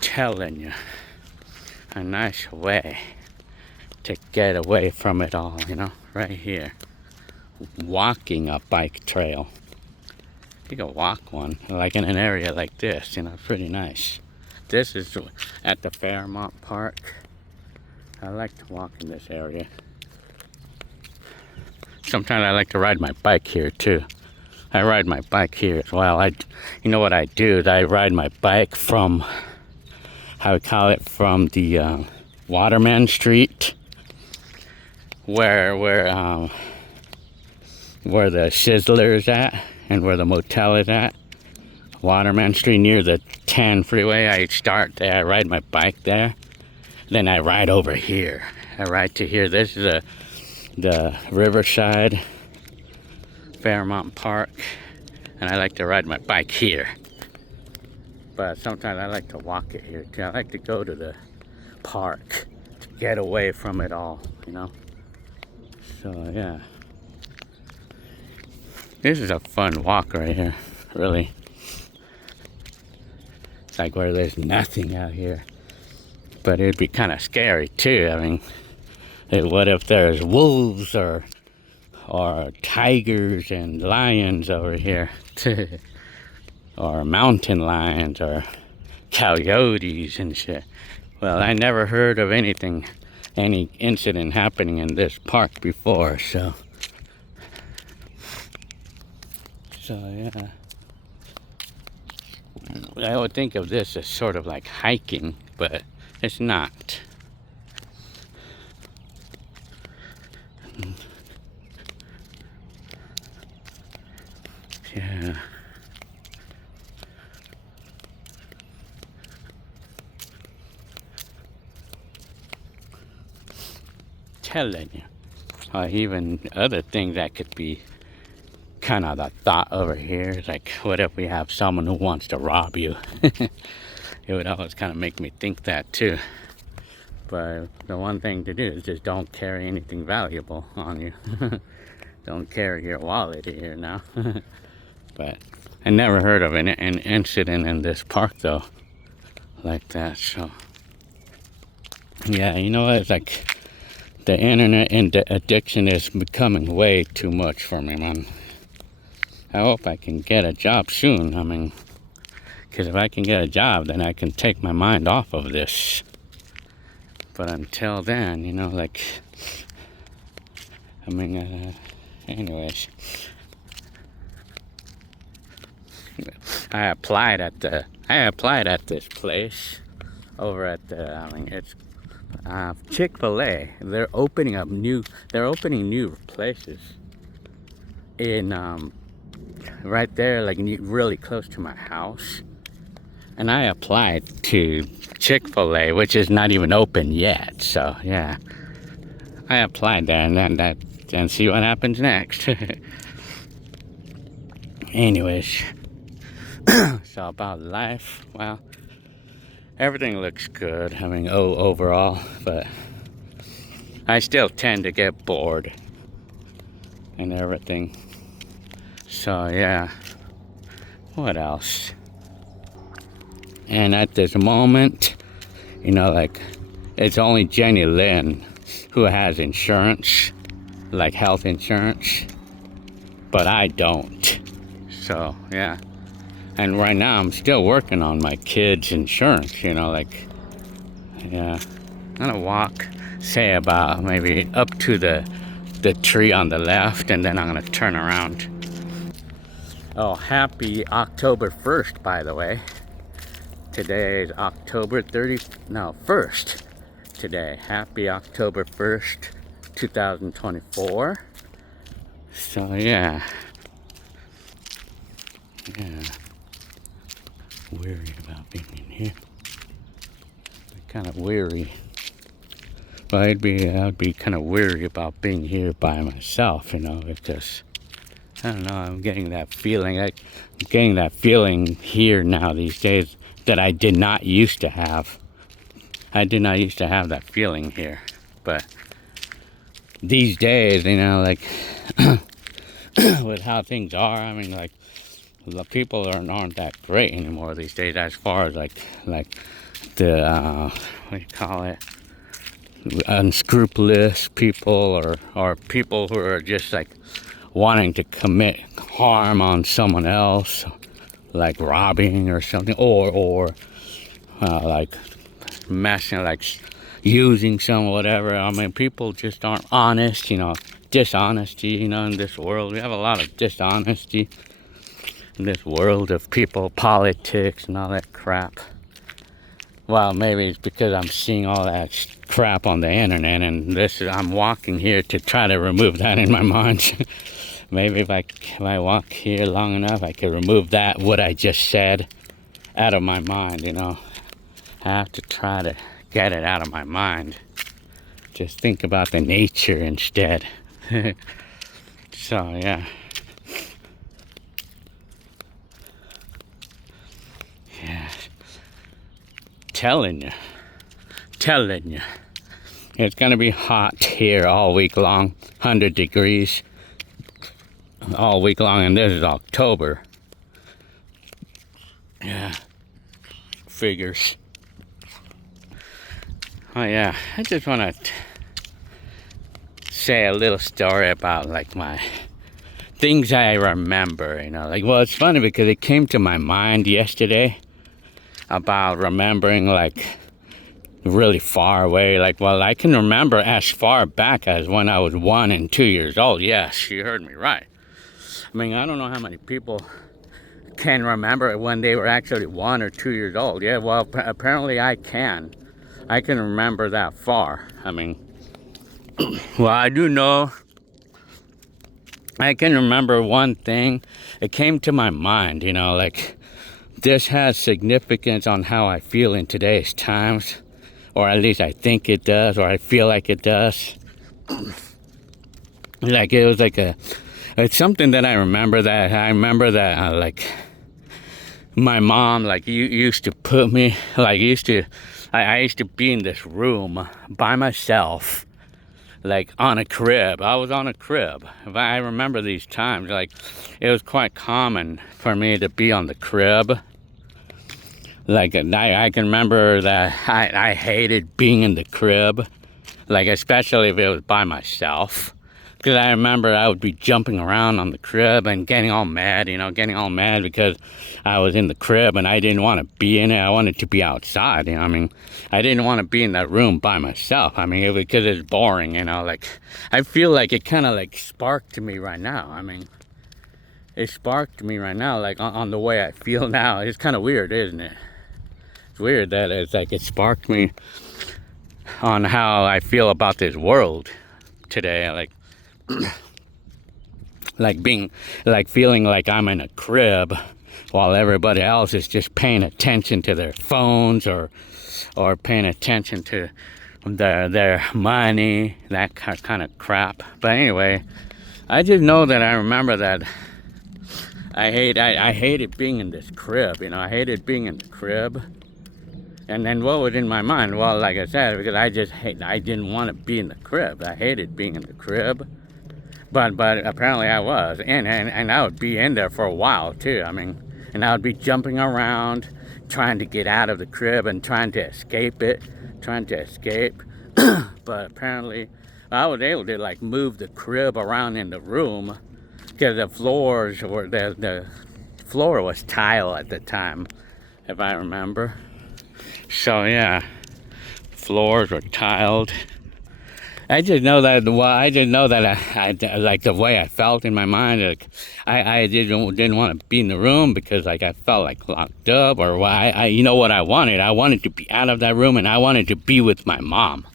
Telling you, a nice way to get away from it all, right here. Walking a bike trail. You can walk one, like in an area like this, pretty nice. This is at the Fairmont Park. I like to walk in this area. Sometimes I like to ride my bike here too. I ride my bike here as well. You know what I do is I ride my bike from, how we call it, from the Waterman Street, where the Sizzler is at and where the motel is at. Waterman Street near the 10 freeway. I start there, I ride my bike there. Then I ride over here. I ride to here. This is the Riverside Fairmont Park. And I like to ride my bike here. But sometimes I like to walk it here too. I like to go to the park to get away from it all, So yeah. This is a fun walk right here, really. It's like where there's nothing out here. But it'd be kind of scary too. I mean, what if there's wolves or tigers and lions over here? Or mountain lions or coyotes and shit. Well, I never heard of any incident happening in this park before, so yeah. I would think of this as sort of like hiking, but it's not. Yeah. Telling you. Even other things that could be kind of the thought over here. Like, what if we have someone who wants to rob you? It would always kind of make me think that too. But the one thing to do is just don't carry anything valuable on you. Don't carry your wallet here now. But I never heard of an incident in this park though, like that. So yeah, you know what? It's like the internet and addiction is becoming way too much for me, man. I hope I can get a job soon. I mean, because if I can get a job, then I can take my mind off of this. But until then, anyways. I applied at this place over at it's Chick-fil-A. They're opening new places in right there, like really close to my house. And I applied to Chick-fil-A, which is not even open yet. So yeah, I applied there, and see what happens next. Anyways, so about life, well, everything looks good. I mean, overall, but I still tend to get bored and everything. So yeah, what else? And at this moment, it's only Jenny Lynn who has insurance, like health insurance, but I don't. So yeah. And right now I'm still working on my kids' insurance, yeah. I'm gonna walk, say about maybe up to the tree on the left, and then I'm gonna turn around. Oh, happy October 1st, by the way. Today is October 1st today. Happy October 1st, 2024. So yeah. Worried about being in here. I'm kind of weary. But I'd be kind of weary about being here by myself, because I don't know, I'm getting that feeling. I'm getting that feeling here now these days that I did not used to have. I did not used to have that feeling here. But these days, with how things are, the people aren't that great anymore these days, as far as like the what do you call it, unscrupulous people, or people who are just like wanting to commit harm on someone else, like robbing or something, or like messing, like using some whatever. I mean, people just aren't honest, dishonesty, in this world. We have a lot of dishonesty in this world of people, politics, and all that crap. Well, maybe it's because I'm seeing all that crap on the internet, and I'm walking here to try to remove that in my mind. Maybe if I walk here long enough, I can remove what I just said out of my mind, I have to try to get it out of my mind. Just think about the nature instead. So, yeah. Yeah. Telling you. It's gonna be hot here all week long, 100 degrees all week long, and this is October. Yeah, figures. Oh yeah, I just want to say a little story about like my things I remember, well, it's funny because it came to my mind yesterday about remembering like really far away, I can remember as far back as when I was 1 and 2 years old. Yes, you heard me right. I mean, I don't know how many people can remember when they were actually 1 or 2 years old. Yeah, well, apparently I can remember that far. I mean, well, I do know I can remember one thing. It came to my mind, this has significance on how I feel in today's times, or at least I think it does, or I feel like it does. It's something that I remember that my mom, used to put me, I used to be in this room by myself, on a crib. I was on a crib. If I remember these times, it was quite common for me to be on the crib. I can remember that I hated being in the crib, especially if it was by myself. Because I remember I would be jumping around on the crib and getting all mad, because I was in the crib and I didn't want to be in it. I wanted to be outside, I didn't want to be in that room by myself. Because it's boring, I feel like it kind of sparked me right now. It sparked me right now, on the way I feel now. It's kind of weird, isn't it? It's weird that it sparked me on how I feel about this world today, feeling like I'm in a crib while everybody else is just paying attention to their phones or paying attention to their money, that kind of crap. But anyway, I just know that I remember that I hated being in this crib, I hated being in the crib. And then what was in my mind? Well, like I said, because I didn't want to be in the crib. I hated being in the crib. But apparently I was. And I would be in there for a while too. And I would be jumping around, trying to get out of the crib and trying to escape. But apparently I was able to move the crib around in the room, because the floor was tile at the time, if I remember. So yeah, floors were tiled. I just know that I like the way I felt in my mind. I didn't want to be in the room because I felt locked up, or why. You know what I wanted? I wanted to be out of that room, and I wanted to be with my mom.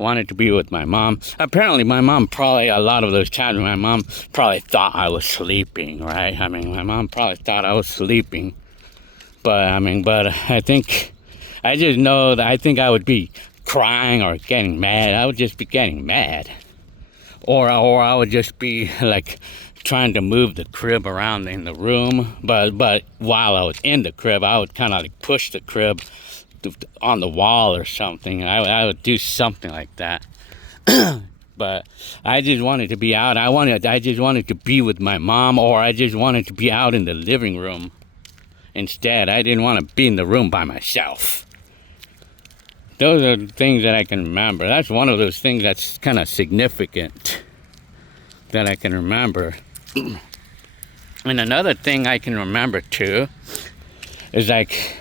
Apparently, my mom probably, a lot of those times, my mom probably thought I was sleeping, right? My mom probably thought I was sleeping. But I think, I just know that I think I would be crying or getting mad. I would just be getting mad. Or I would just be trying to move the crib around in the room. But while I was in the crib, I would kind of push the crib on the wall or something. I would do something like that. But I just wanted to be out. I just wanted to be with my mom, or I just wanted to be out in the living room. Instead, I didn't want to be in the room by myself. Those are the things that I can remember. That's one of those things that's kind of significant that I can remember. And another thing I can remember too is like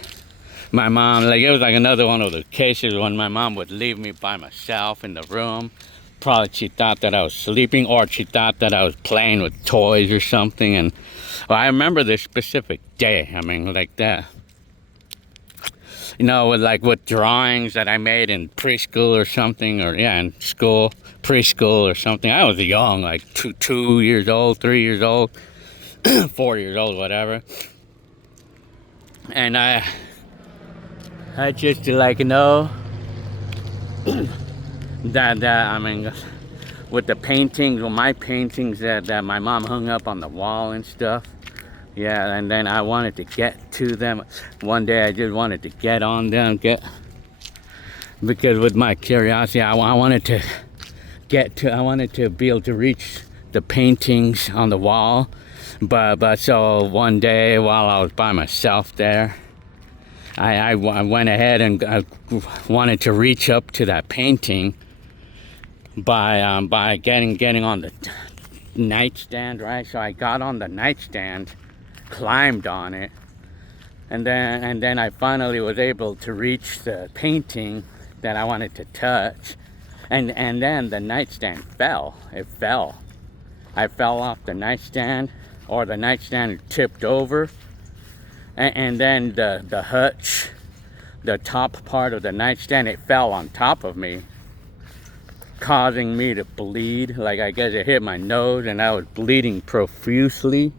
my mom, like it was like another one of those cases when my mom would leave me by myself in the room. Probably she thought that I was sleeping, or she thought that I was playing with toys or something. And well, I remember this specific day. I mean, like that. You know, with drawings that I made in preschool or something, or yeah, in school, preschool or something. I was young, like 2 years old, 3 years old, 4 years old, whatever. And I just like, you know, that I mean, with the paintings, with my paintings that my mom hung up on the wall and stuff. Yeah, and then I wanted to get to them. One day I just wanted to get on them, because with my curiosity, I wanted to be able to reach the paintings on the wall. But so one day while I was by myself there, I went ahead and I wanted to reach up to that painting by getting on the nightstand, right? So I got on the nightstand, climbed on it, and then I finally was able to reach the painting that I wanted to touch, and then the nightstand fell. It fell. I fell off the nightstand, or the nightstand tipped over, and then the hutch, the top part of the nightstand, it fell on top of me, causing me to bleed. Like, I guess it hit my nose and I was bleeding profusely.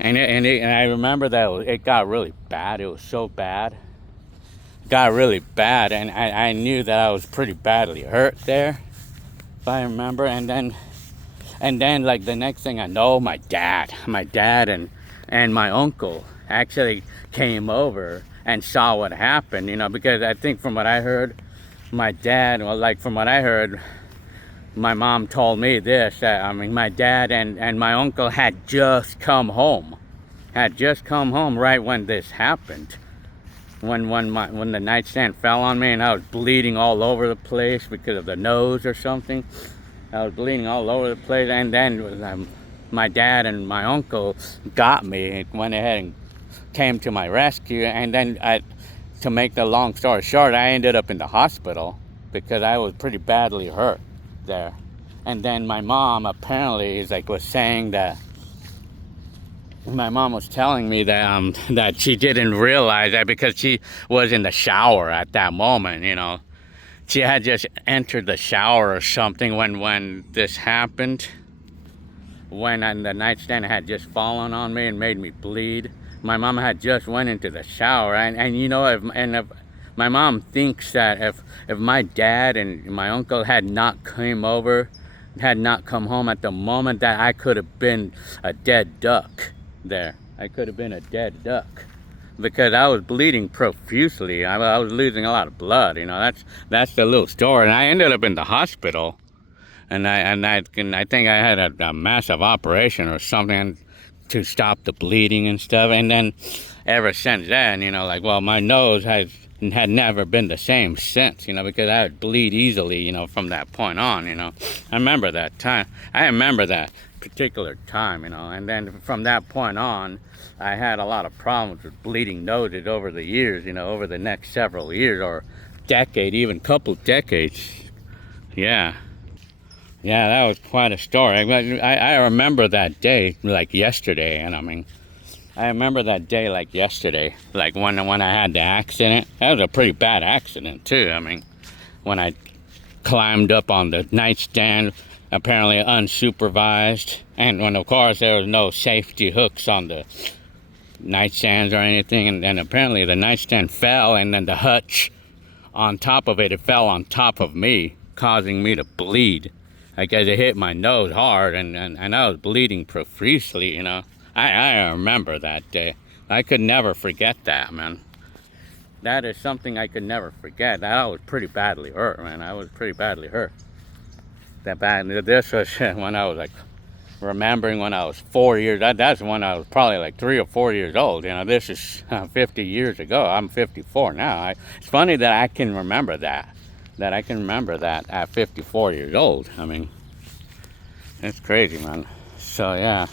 And I remember that it got really bad. It was so bad. It got really bad, and I knew that I was pretty badly hurt there, if I remember. And then like the next thing I know, my dad and my uncle actually came over and saw what happened, you know, because I think from what I heard, my dad, well, like from what I heard, my mom told me this, I mean, my dad and my uncle had just come home right when this happened. When the nightstand fell on me and I was bleeding all over the place because of the nose or something. I was bleeding all over the place, and then my dad and my uncle got me, went ahead and came to my rescue, and then to make the long story short, I ended up in the hospital because I was pretty badly hurt there. And then my mom apparently was saying that, my mom was telling me that she didn't realize that because she was in the shower at that moment, you know. She had just entered the shower or something when this happened, when the nightstand had just fallen on me and made me bleed. My mom had just went into the shower, and you know, if my mom thinks that if my dad and my uncle had not come home at the moment, that I could have been a dead duck there. I could have been a dead duck, because I was bleeding profusely. I was losing a lot of blood, you know. That's the little story. And I ended up in the hospital, and I think I had a massive operation or something to stop the bleeding and stuff. And then ever since then, you know, like, well, my nose had never been the same since, you know, because I would bleed easily, you know, from that point on, you know. I remember that time. I remember that particular time, you know. And then from that point on, I had a lot of problems with bleeding noses over the years, you know, over the next several years or decade, even couple decades. Yeah, that was quite a story. I remember that day like yesterday, and I mean, I remember that day like yesterday, like when I had the accident. That was a pretty bad accident too. I mean, when I climbed up on the nightstand, apparently unsupervised, and when of course there was no safety hooks on the nightstands or anything, and then apparently the nightstand fell, and then the hutch on top of it fell on top of me, causing me to bleed. I guess it hit my nose hard, and I was bleeding profusely, you know. I remember that day. I could never forget that, man. That is something I could never forget. I was pretty badly hurt, man. I was pretty badly hurt. This was when I was like remembering when I was 4 years. That's when I was probably like 3 or 4 years old. This is 50 years ago. I'm 54 now. It's funny that I can remember that. That I can remember that at 54 years old. I mean, it's crazy, man. So yeah.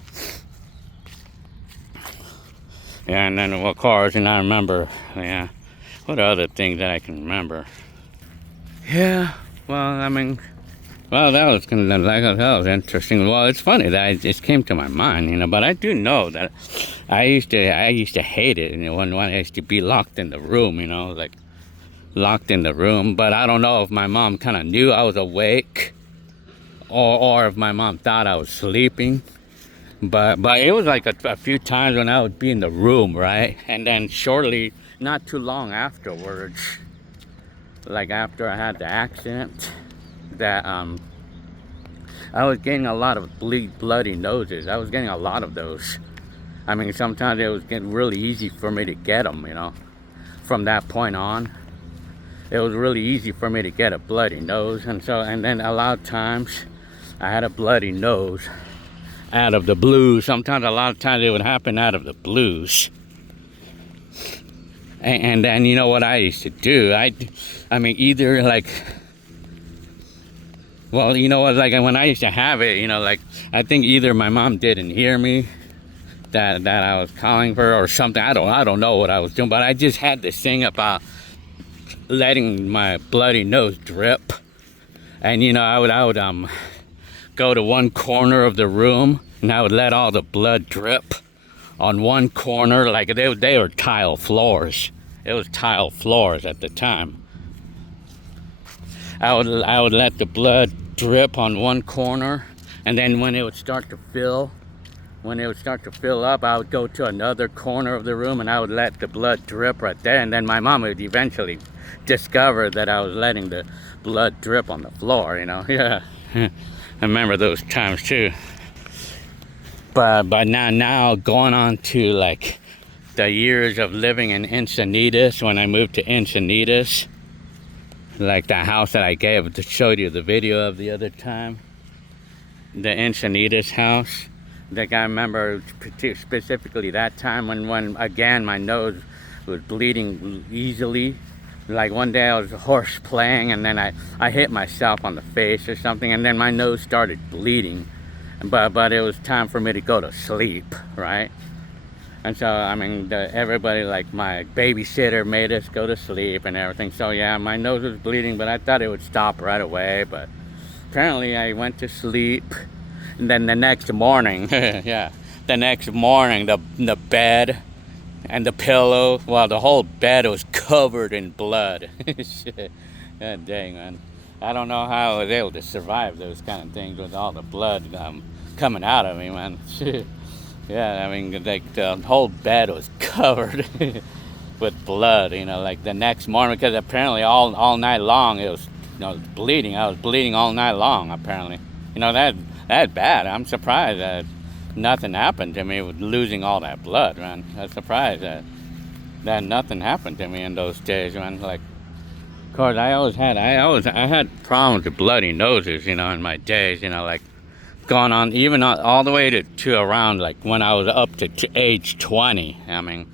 Yeah, and then of course, and I remember, yeah. What other things that I can remember? Yeah. Well, I mean. Well, that was kind of like that was interesting. Well, it's funny that it just came to my mind, but I do know that I used to hate it, when I used to be locked in the room, like locked in the room. But I don't know if my mom kind of knew I was awake, or if my mom thought I was sleeping. But it was like a few times when I would be in the room, right, and then shortly, not too long afterwards, like after I had the accident, that I was getting a lot of bloody noses. I was getting a lot of those. I mean, sometimes it was getting really easy for me to get them, From that point on, it was really easy for me to get a bloody nose. And then a lot of times I had a bloody nose out of the blues. Sometimes, a lot of times it would happen out of the blues. And then, what I used to do? I mean, either like, well, like when I used to have it, like I think either my mom didn't hear me, that I was calling her or something. I don't know what I was doing, but I just had this thing about letting my bloody nose drip, and I would go to one corner of the room and I would let all the blood drip on one corner, like they were tile floors. It was tile floors at the time. I would let the blood drip on one corner, and then when it would start to fill up, I would go to another corner of the room and I would let the blood drip right there. And then my mom would eventually discover that I was letting the blood drip on the floor. Yeah. I remember those times too. But now going on to like the years of living in Encinitas, when I moved to Encinitas, like the house that I showed you the video of the other time, the Encinitas house. Like I remember specifically that time when again my nose was bleeding easily. Like one day I was horse playing, and then I hit myself on the face or something, and then my nose started bleeding. But it was time for me to go to sleep, right? And so, I mean, everybody, like my babysitter, made us go to sleep and everything. So yeah, my nose was bleeding, but I thought it would stop right away. But apparently I went to sleep. And then the next morning, the bed and the pillow, well, the whole bed was covered in blood. Shit. God dang, man. I don't know how I was able to survive those kind of things with all the blood coming out of me, man. Yeah, I mean, like the whole bed was covered with blood, like the next morning, because apparently all night long it was, bleeding. I was bleeding all night long, apparently. That's bad. I'm surprised that nothing happened to me with losing all that blood, man. I'm surprised that nothing happened to me in those days, man. Like, of course, I had problems with bloody noses, in my days, like gone on even all the way to around like when I was up to age 20. I mean,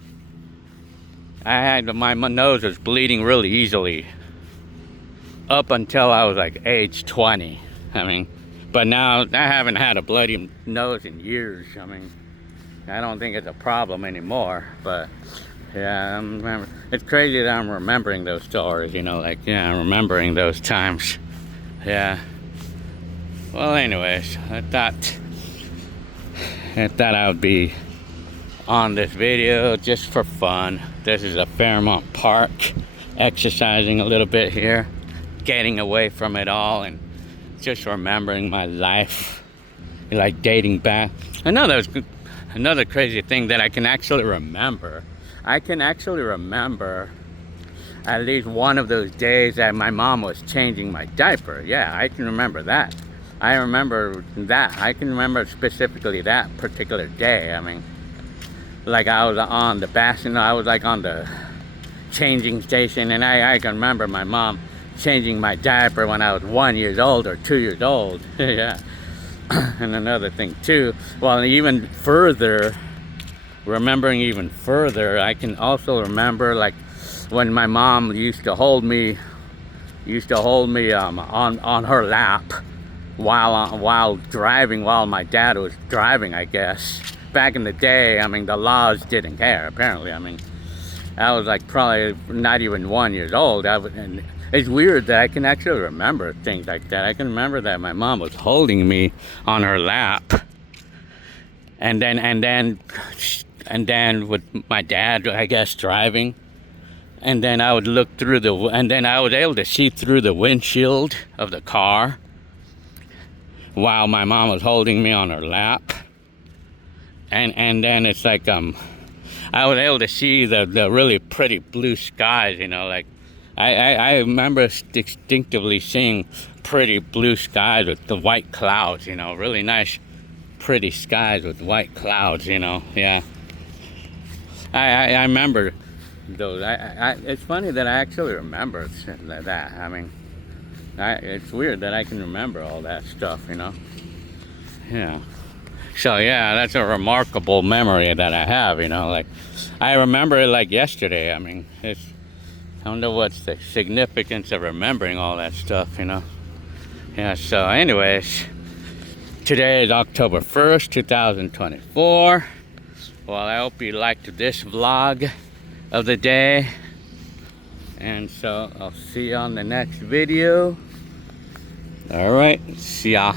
I had my nose was bleeding really easily up until I was like age 20. I mean, but now I haven't had a bloody nose in years. I mean, I don't think it's a problem anymore. But yeah, it's crazy that I'm remembering those stories, I'm remembering those times. Yeah. Well, anyways, I thought I would be on this video just for fun. This is a Fairmont Park, exercising a little bit here, getting away from it all, and just remembering my life, like dating back. Another crazy thing that I can actually remember. I can actually remember at least one of those days that my mom was changing my diaper. Yeah, I can remember that. I remember that. I can remember specifically that particular day. I mean, like I was on the bathroom, I was like on the changing station, and I can remember my mom changing my diaper when I was 1 year old or 2 years old. Yeah. And another thing too, well, even further, remembering even further, I can also remember like when my mom used to hold me on her lap while driving, while my dad was driving, I guess. Back in the day, I mean, the laws didn't care, apparently. I mean, I was like probably not even 1 year old. And it's weird that I can actually remember things like that. I can remember that my mom was holding me on her lap. And then with my dad, I guess, driving. And then I would look through and then I was able to see through the windshield of the car while my mom was holding me on her lap. And then it's like, I was able to see the really pretty blue skies, you know, like, I remember distinctively seeing pretty blue skies with the white clouds, you know, really nice, pretty skies with white clouds, you know, yeah. I remember those. It's funny that I actually remember that. I mean, it's weird that I can remember all that stuff, you know, yeah. So yeah, that's a remarkable memory that I have, you know, like, I remember it like yesterday. I mean, I don't know what's the significance of remembering all that stuff, you know. Yeah, so anyways, today is October 1st, 2024. Well, I hope you liked this vlog of the day. And so I'll see you on the next video. All right, see ya.